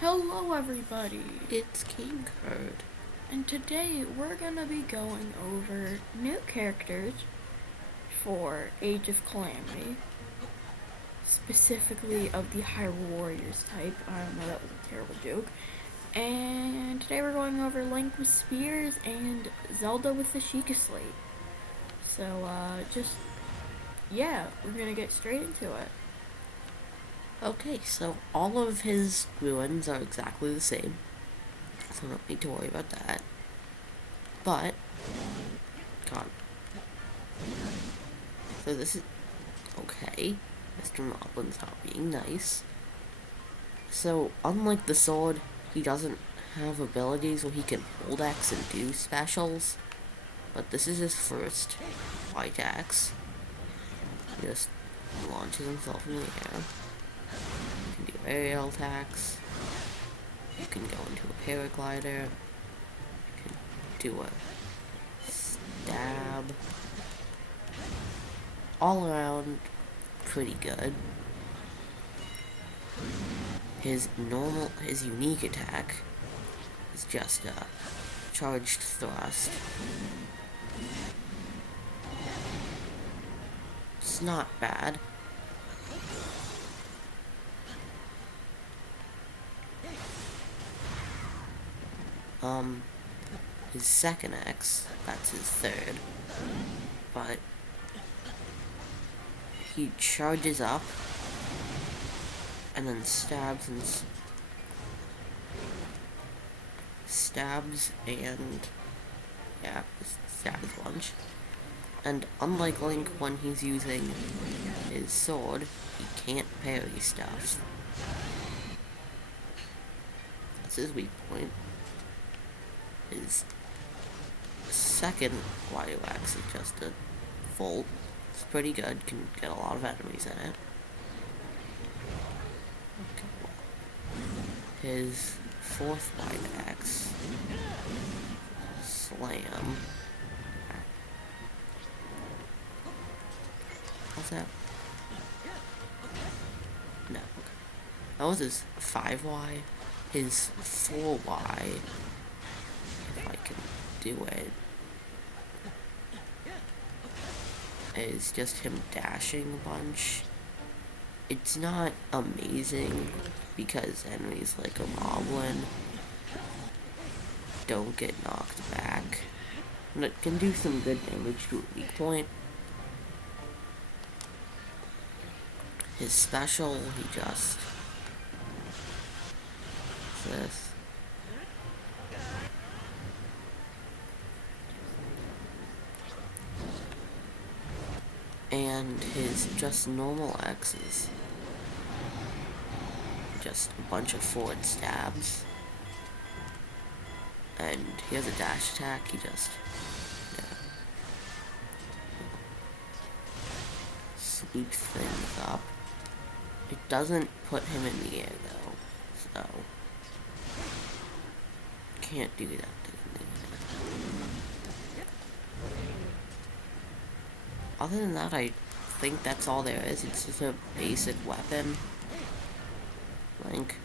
Hello everybody, It's King Card. and today we're gonna be going over new characters for Age of Calamity, specifically of the Hyrule Warriors type. I don't know, that was a terrible joke. And today we're going over Link with Spears and Zelda with the Sheikah Slate. So, yeah, we're gonna get straight into it. Okay, so all of his ruins are exactly the same, so don't need to worry about that. But, God. So this is okay. Mr. Moblin's not being nice. So, unlike the sword, he doesn't have abilities where he can hold X and do specials. But this is his first white axe. He just launches himself in the air. You can do aerial attacks. You can go into a paraglider. You can do a stab. All around, pretty good. His unique attack is just a charged thrust. It's not bad. His second X, that's his third, but he charges up and then stabs and yeah, stabs lunge. And unlike Link when he's using his sword, he can't parry stuff. That's his weak point. His second Wario Axe is just a Volt. It's pretty good, can get a lot of enemies in it. His fourth Wide Axe, Slam. What's that? No. That was his 5Y. His 4Y, if I can do it, is just him dashing a bunch. It's not amazing because enemies like a Moblin don't get knocked back. And it can do some good damage to a weak point. His special, he just this. And his just normal X's, just a bunch of forward stabs. And he has a dash attack, he just swoops things up. It doesn't put him in the air though, so can't do that to him. Other than that, I think that's all there is. It's just a basic weapon. Link.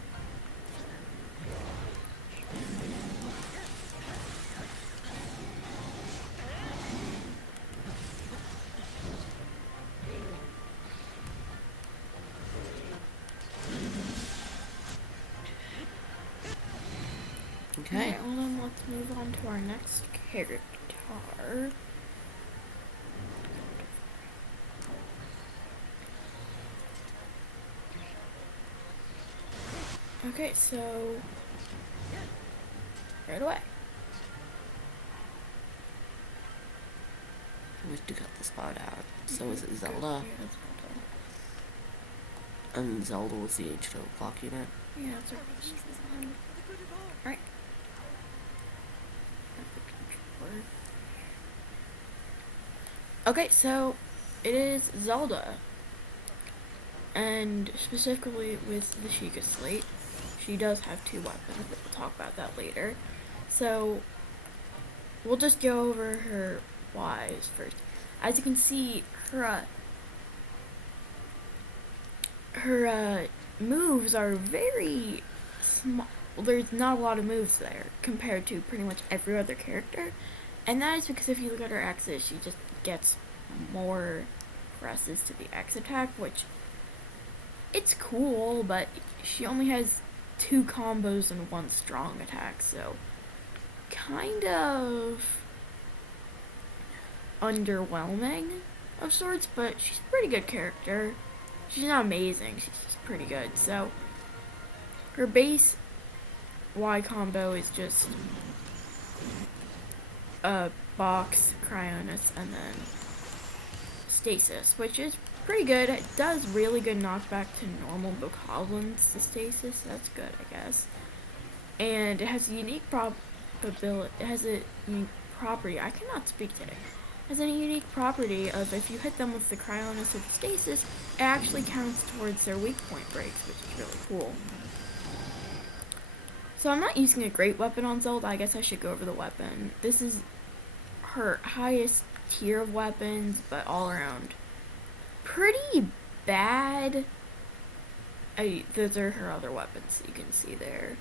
Okay. Alright, well then let's move on to our next character. Okay, so right away. I wish to cut this part out. So is it Zelda? Yeah, that's And Zelda was the H2 clock unit. yeah, that's Alright. Okay, so it is Zelda. And specifically with the Sheikah Slate, she does have two weapons, but we'll talk about that later. So we'll just go over her Ys first. As you can see, her moves are very well, there's not a lot of moves there compared to pretty much every other character. And that is because if you look at her X's, she just gets more presses to the X attack, which it's cool, but she only has 2 combos and 1 strong attack, so kind of underwhelming of sorts, but she's a pretty good character. She's not amazing, she's just pretty good. So her base Y combo is just a box, Cryonis, and then stasis, which is pretty good. It does really good knockback to normal bokoblins, the stasis. That's good, I guess. And it has a unique probability. It has a unique property. I cannot speak today. It has a unique property of if you hit them with the Cryonis or the stasis, it actually counts towards their weak point breaks, which is really cool. So I'm not using a great weapon on Zelda. I guess I should go over the weapon. This is her highest tier of weapons, but all around pretty bad. Those are her other weapons that you can see there.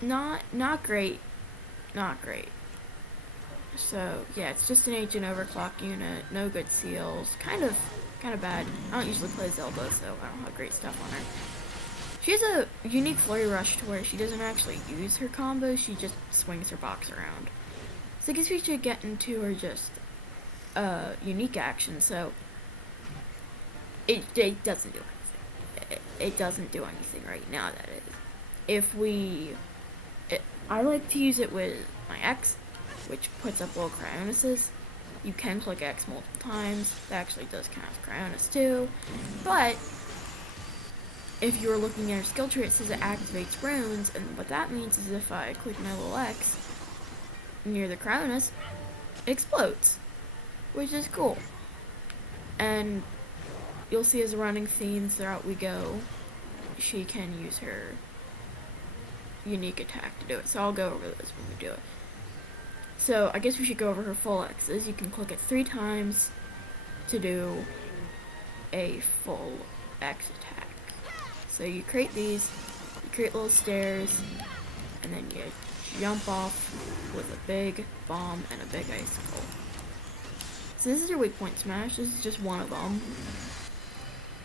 Not great. Not great. So yeah, it's just an ancient overclock unit, no good seals, kind of bad. I don't usually play Zelda, so I don't have great stuff on her. She has a unique flurry rush to where she doesn't actually use her combos, she just swings her box around. So I guess we should get into her just unique action. So it doesn't do anything. It doesn't do anything right now, that is. I like to use it with my X, which puts up little Cryonises. You can click X multiple times. That actually does count as Cryonis too. But if you're looking at her skill tree, it says it activates runes, and what that means is if I click my little X near the Cryonis, it explodes, which is cool. And you'll see as a running theme throughout we go, she can use her unique attack to do it. So I'll go over this when we do it. So I guess we should go over her full X's. You can click it 3 times to do a full X attack. So you create these, you create little stairs, and then you jump off with a big bomb and a big icicle. So this is your weak point smash. This is just one of them.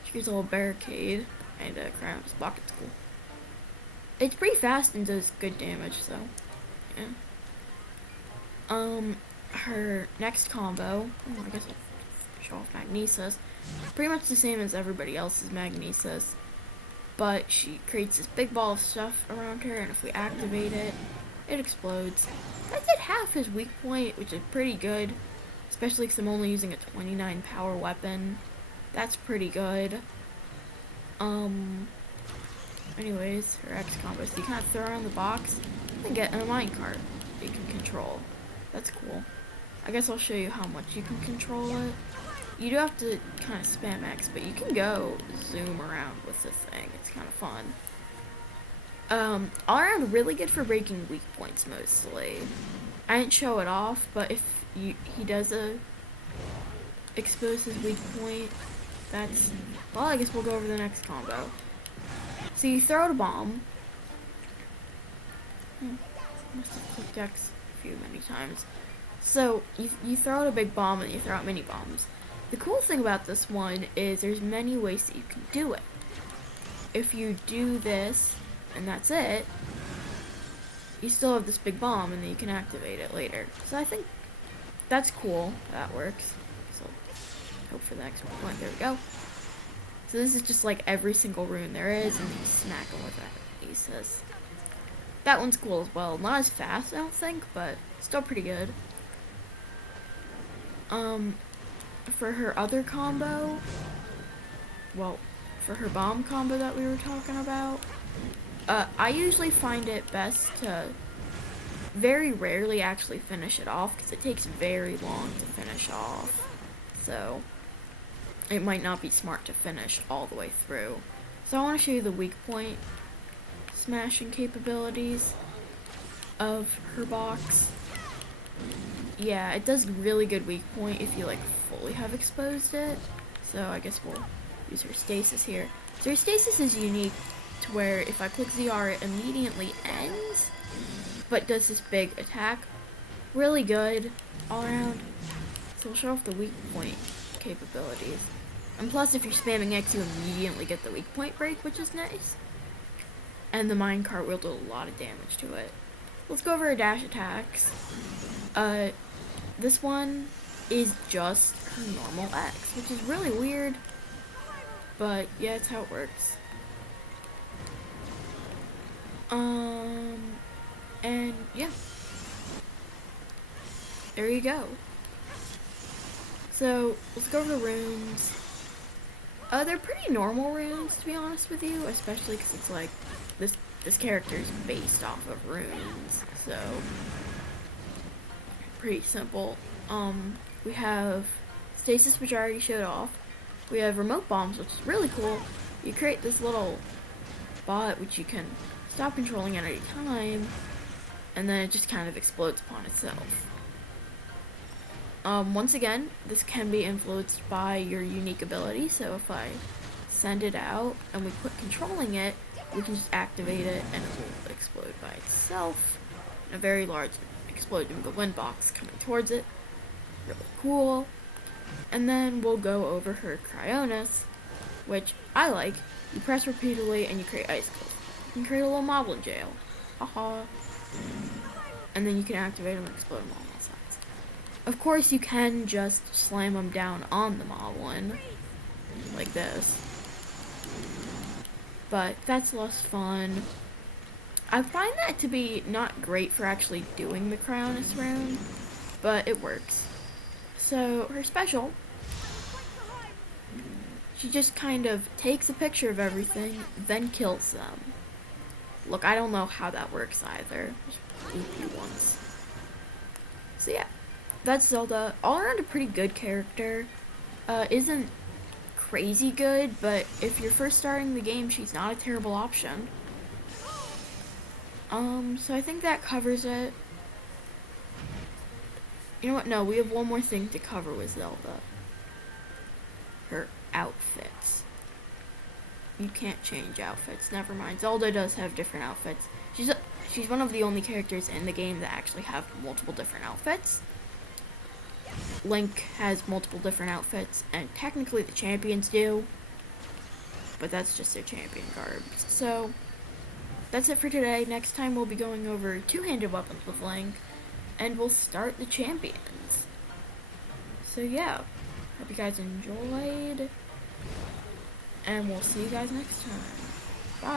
She gets a little barricade and a Cryonis block. It's cool. It's pretty fast and does good damage, so yeah. Her next combo, I guess I'll show off Magnesis. Pretty much the same as everybody else's Magnesis, but she creates this big ball of stuff around her, and if we activate it, it explodes. I did half his weak point, which is pretty good, especially because I'm only using a 29 power weapon. That's pretty good. Anyways, her X combo, so you kind of throw her on the box and get a minecart that you can control. That's cool. I guess I'll show you how much you can control it. You do have to kind of spam X, but you can go zoom around with this thing. It's kind of fun. All around really good for breaking weak points mostly. I didn't show it off, but if he does expose his weak point, that's, well, I guess we'll go over the next combo. So you throw out a bomb. Must have clicked X many times. So you throw out a big bomb and you throw out mini bombs. The cool thing about this one is there's many ways that you can do it. If you do this and that's it, you still have this big bomb and then you can activate it later. So I think that's cool. That works. So hope for the next one. There we go. So this is just like every single rune there is, and you smack him with that. He says. That one's cool as well. Not as fast, I don't think, but still pretty good. For her other combo, well, for her bomb combo that we were talking about, I usually find it best to very rarely actually finish it off, because it takes very long to finish off. So it might not be smart to finish all the way through. So I want to show you the weak point smashing capabilities of her box. Yeah, it does really good weak point if you like fully have exposed it. So I guess we'll use her stasis here. So her stasis is unique to to where if I click ZR, it immediately ends, but does this big attack. Really good all around. So we'll show off the weak point capabilities. And plus, if you're spamming X, you immediately get the weak point break, which is nice. And the minecart will do a lot of damage to it. Let's go over our dash attacks. This one is just her normal X, which is really weird. But yeah, it's how it works. And yeah. There you go. So, let's go over the runes. They're pretty normal runes, to be honest with you, especially because it's like, this character is based off of runes, so pretty simple. We have stasis, which I already showed off. We have remote bombs, which is really cool. You create this little bot, which you can stop controlling at any time, and then it just kind of explodes upon itself. Once again, this can be influenced by your unique ability, so if I send it out and we quit controlling it, we can just activate it and it will explode by itself. And a very large explosion with a wind box coming towards it. Really cool. And then we'll go over her Cryonis, which I like. You press repeatedly and you create icicles. You can create a little moblin jail. Haha. And then you can activate them and explode them on all sides. Of course, you can just slam them down on the moblin, like this. But that's less fun. I find that to be not great for actually doing the Cryonis round, but it works. So, her special, she just kind of takes a picture of everything, then kills them. Look, I don't know how that works either. Just loop you once. So yeah, that's Zelda. All around a pretty good character. Isn't crazy good, but if you're first starting the game, she's not a terrible option. So I think that covers it. You know what? No, we have one more thing to cover with Zelda. Her outfits. You can't change outfits. Never mind. Zelda does have different outfits. She's one of the only characters in the game that actually have multiple different outfits. Link has multiple different outfits, and technically the champions do, but that's just their champion garbs. So, that's it for today. Next time we'll be going over two-handed weapons with Link, and we'll start the champions. So yeah, hope you guys enjoyed, and we'll see you guys next time.